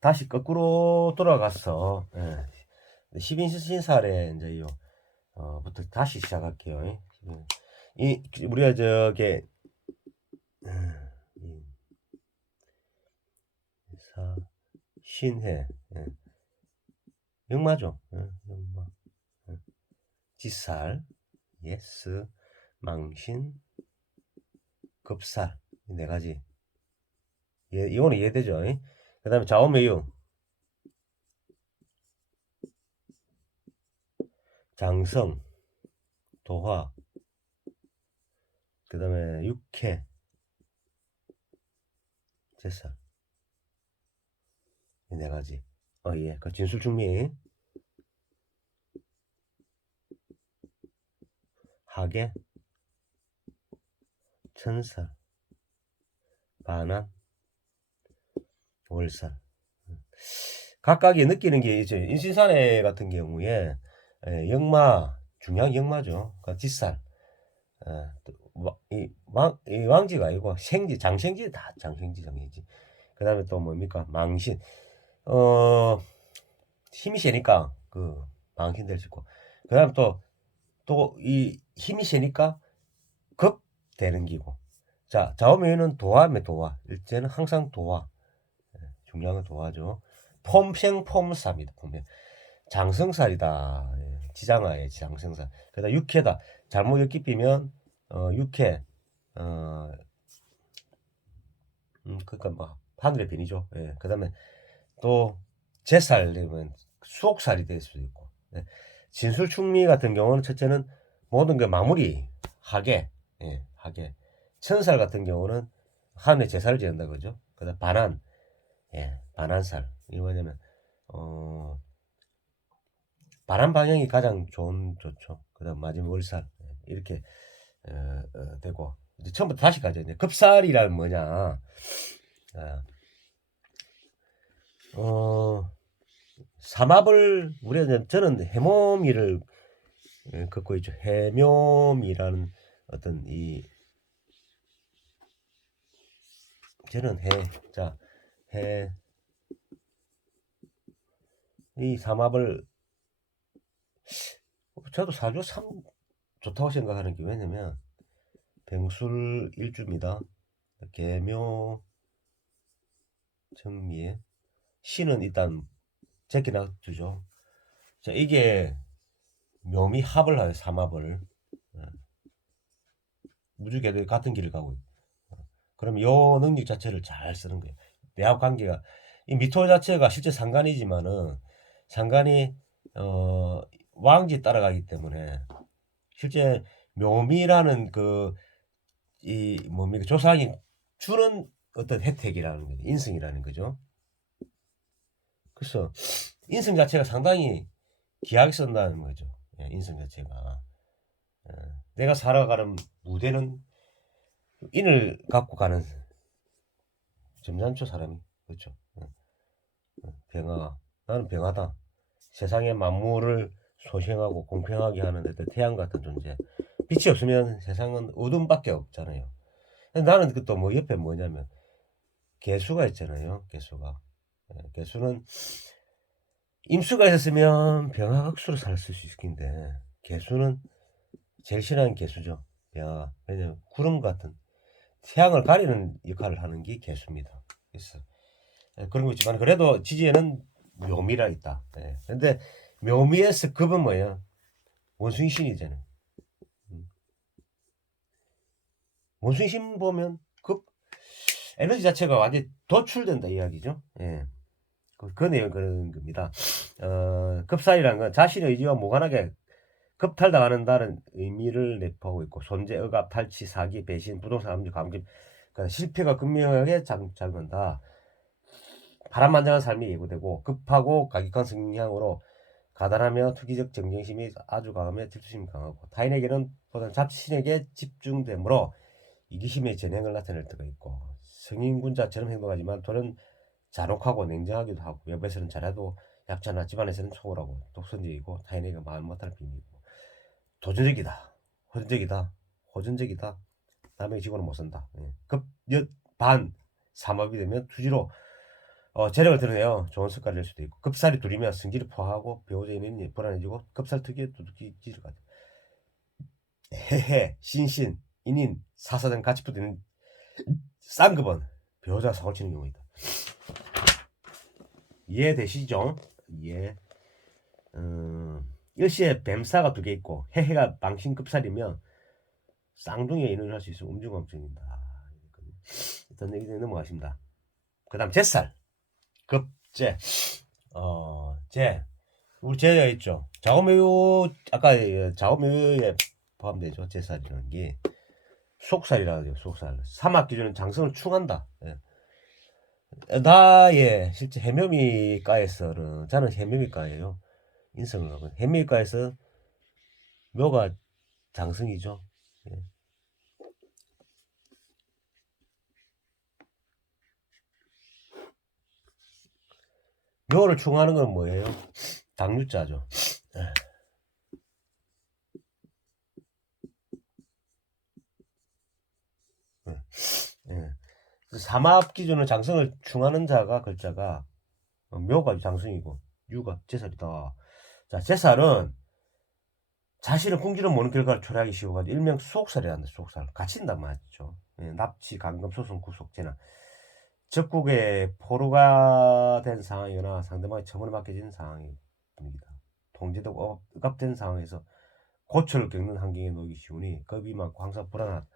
다시 거꾸로 돌아가서 10인신살에 이제 부터 다시 시작할게요. 우리가 저게 사 신해 역마죠. 역마 지살 예스 망신 급살 네 가지. 이거는 이해되죠? 그 다음에 좌우매유 장성 도화 그 다음에 육해 제살 이 네 가지. 예. 그 진술충미 하계 천살 반환 월살 각각이 느끼는 게 이제 인신산해 같은 경우에 역마 중요한 역마죠. 그러니까 뒷살 이 왕지가 아니고 생지 장생지 다 장생지. 그 다음에 또 뭡니까 망신 힘이 세니까 그 망신 될 수 있고 그 다음 또 이 힘이 세니까 급 되는 기고 자 좌우명은 도화면 도화 일제는 항상 도화 중요한 건 도화죠. 폼생폼사입니다. 보면 장성살이다. 지장하에 장성살. 그다음 육해다. 잘못 엮이면 육해 그러니까 뭐 하늘의 변이죠. 그다음에 또 제살이면 수옥살이 될 수도 있고. 진술충미 같은 경우는 첫째는 모든 게 마무리 하계 하계. 천살 같은 경우는 하늘의 제살을 지낸다 그죠. 그다음 반환 반환살. 이거 뭐냐면 반환 방향이 가장 좋죠. 그다음 마지막 월살 이렇게 되고 이제 처음부터 다시 가죠. 이제 급살이란 뭐냐? 삼합을 우리가 저는 해모미를 긋고 있죠. 해묘미라는 어떤 저는 이 삼합을 저도 사주 3 좋다고 생각하는 게 왜냐면 병술 일주입니다. 개묘 정미에 신은 일단 제끼 놔두죠. 자 이게 묘미 합을 하요 삼합을 무주개들 같은 길을 가고 그럼 요 능력 자체를 잘 쓰는 거예요. 대합 관계가 이 미토 자체가 실제 상관이지만은 상관이 왕지 따라가기 때문에 실제 묘미라는 이 뭡니까 조상이 주는 어떤 혜택이라는 거죠. 인성이라는 거죠. 그래서 인성 자체가 상당히 귀하게 쓴다는 거죠. 인성 자체가 내가 살아가는 무대는 인을 갖고 가는 점잖죠 사람이. 그렇죠. 병화 나는 병화다. 세상의 만물을 소생하고 공평하게 하는 어떤 태양 같은 존재. 빛이 없으면 세상은 어둠밖에 없잖아요. 나는 또 뭐 옆에 뭐냐면 개수가 있잖아요. 개수가. 개수는 임수가 있었으면 병화각수로 살았을 수 있긴데 개수는 제일 싫어하는 개수죠. 병화. 왜냐면 구름 같은 태양을 가리는 역할을 하는 게 개수입니다. 그래서 그런 거 있지만 그래도 지지에는 묘미라 있다. 근데 묘미에서 급은 뭐야? 원숭이신이잖아요. 원숭이신 보면 급 에너지 자체가 완전히 도출된다 이야기죠. 그 내용 그런 겁니다. 급살이라는 건 자신의 의지와 무관하게 급탈당하는다는 의미를 내포하고 있고 손재, 억압, 탈취, 사기, 배신, 부동산 압류, 감금 그러니까 실패가 극명하게 작용한다. 파란만장한 삶이 예고되고 급하고 가격한 성향으로 가단하며 투기적 정쟁심이 아주 강하며 질투심이 강하고 타인에게는 보다 자신에게 집중되므로 이기심의 전행을 나타낼 때가 있고 성인군자처럼 행동하지만 저는 잔혹하고 냉정하기도 하고 외부에서는 잘해도 약자나 집안에서는 초월하고 독선적이고 타인에게 말 못할 비밀이고 도전적이다 호전적이다 남의 직원은 못 쓴다. 급엿반 삼업이 되면 투지로 재력을 드러내어 좋은 성과를 낼 수도 있고, 급살이 둘이면 성질이 포하고 배우자 인연이 불안해지고 급살 특유의 두둑이질을 가져. 해해, 신신, 인인, 사사 등 같이 붙는 쌍급은 배우자가 사고를 치는 경우이다. 이해되시죠? 예. 일시에 뱀사가 2개 있고 해해가 망신급살이면 쌍둥이에 인연을 할 수 있어 음주감증입니다. 일단 얘기 넘어가십니다. 그 다음 제살 급제. 제 우리 제가 있죠. 자오묘 아까 자오묘에 포함되죠. 제살이라는 게 속살이라 하죠. 속살. 사막 기준은 장성을 충한다. 예. 나의 실제 해묘미과에서는 저는 해묘미과예요. 인성을 하고 해묘미과에서 묘가 장성이죠. 예. 묘를 충하는 건 뭐예요? 당류자죠. 예. 예. 삼합 기준으로 장성을 충하는 자가 글자가 묘가 장성이고 유가 제살이다. 자, 제살은 자신을 궁지로 모는 결과를 초래하기 쉬워가지고 일명 속살이란다. 속살 갇힌단 말이죠. 예, 납치, 감금, 소송, 구속, 재난. 적국에 포로가 된 상황이거나 상대방의 처분을 맡겨진 상황입니다. 통제되고 억압된 상황에서 고초를 겪는 환경에 놓이기 쉬우니 겁이 많고 항상 불안하다.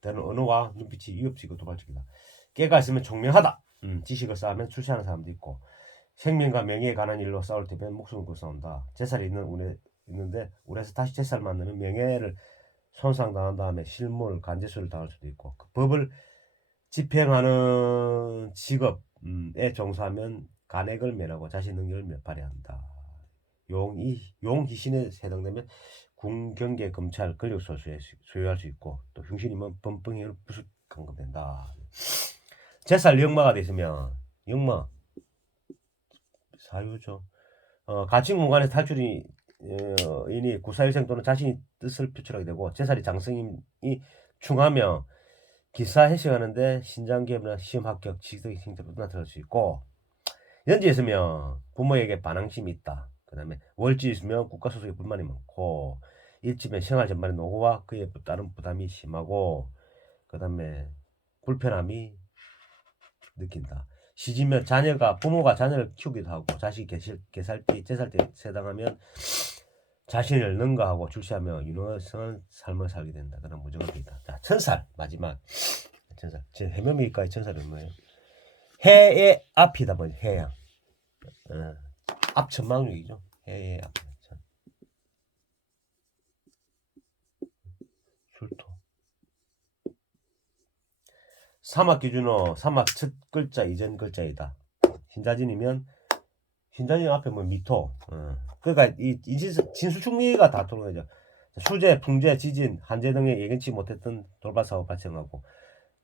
때는 언어와 눈빛이 위협적이고 도발적이다. 깨가 있으면 총명하다. 지식을 쌓으면 출세하는 사람도 있고 생명과 명예에 관한 일로 싸울 때면 목숨을 걸고 싸운다. 제살이 있는데 우리에서 다시 제살 만드는 명예를 손상당한 다음에 실물 간제수를 당할 수도 있고 그 법을 집행하는 직업에 종사하면 간액을 면하고 자신 능력을 발휘한다. 용희신에 해당되면 군경계 검찰 권력 소유할 수 있고 또 흉신이면 범법행위로 부수 감금된다. 제살 역마가 되있으면 역마 사유죠. 가칭 공간에서 탈출이 인이 구사일생 또는 자신이 뜻을 표출하게 되고 제살이 장성이 충하며 기사 해석하는데 신장기업이나 시험 합격, 지식적인 형태로 나타날 수 있고 연지에 있으면 부모에게 반항심이 있다. 그 다음에 월지에 있으면 국가 소속에 불만이 많고 일지면 생활 전반의 노고와 그에 따른 부담이 심하고 그 다음에 불편함이 느낀다. 시지면 부모가 자녀를 키우기도 하고 자식이 제살 때 세당하면 자신을 능가하고 출세하며 윤호성한 삶을 살게 된다. 그런 무정한 게 있다. 자, 천살 마지막 천살. 제 해묘미과의 천살은 뭐예요? 해의 앞이다 보니 해양. 앞천망육이죠. 해의 앞. 술토. 사막 기준으로 사막 첫 글자 이전 글자이다. 신자진이면 신자진 앞에 뭐 미토. 그러니까 이 진수충미가 다 통하죠. 수재, 풍재, 지진, 한재 등의 예견치 못했던 돌발 사고 발생하고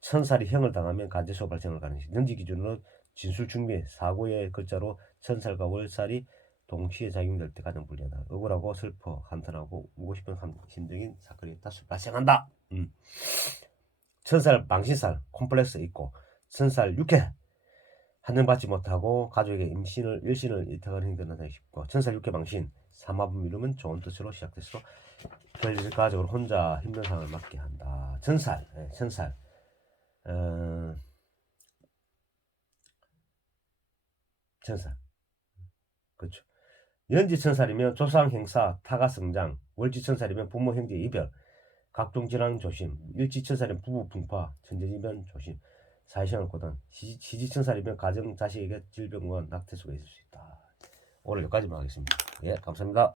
천살이 형을 당하면 간제소 발생을 가능시. 능지 기준으로 진술충미 사고의 글자로 천살과 월살이 동시에 작용될 때 가장 불리하다. 억울하고 슬퍼, 한탄하고 우고 싶은 심적인 사건이 다수 발생한다. 천살, 망신살, 콤플렉스 있고 천살, 육회 한정받지 못하고 가족에게 일신을 이탁하는 행동을 나타내고 싶고 천살, 육회, 망신 삼합을 미루면 좋은 뜻으로 시작돼서 결과적으로 혼자 힘든 상황을 맞게 한다. 천살, 천살. 천살. 그렇죠. 연지 천살이면 조상 행사, 타가 성장, 월지 천살이면 부모 형제 이별, 각종 질환 조심, 일지 천살이면 부부 풍파, 천재지변 조심, 사회생활 고단, 시지 천살이면 가정 자식에게 질병과 낙태 수가 있을 수 있다. 오늘 여기까지만 하겠습니다. 예, 감사합니다.